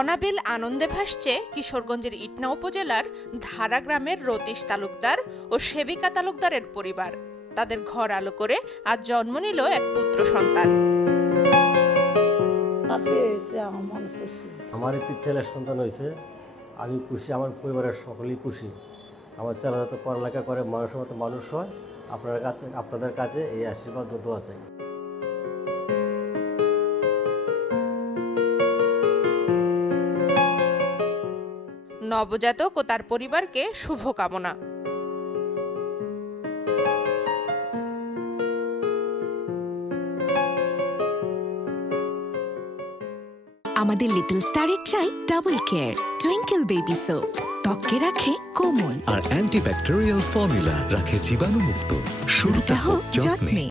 অনাবিল আনন্দে ভাসছে কিশোরগঞ্জের ইটনা উপজেলার ধারা গ্রামের রতীশ তালুকদার ও সেবিকা তালুকদারের পরিবার। তাদের ঘর আলো করে আজ জন্ম নিল এক পুত্র সন্তান। আমার একটি ছেলে সন্তান হয়েছে, আমি খুশি, আমার পরিবারের সকলেই খুশি। আমার ছেলে যাতে পড়ালেখা করে মানুষের মতো মানুষ হয়, আপনাদের কাছে এই আশীর্বাদ ও দোয়া চাই। নবজাতক ও তার পরিবারকে শুভকামনা। আমাদের লিটল স্টারের চাই double care twinkle baby soap, ত্বককে রাখে কোমল, আর অ্যান্টিব্যাকটেরিয়াল ফর্মুলা রাখে জীবাণুমুক্ত। শুরুটা হোক যত্নে।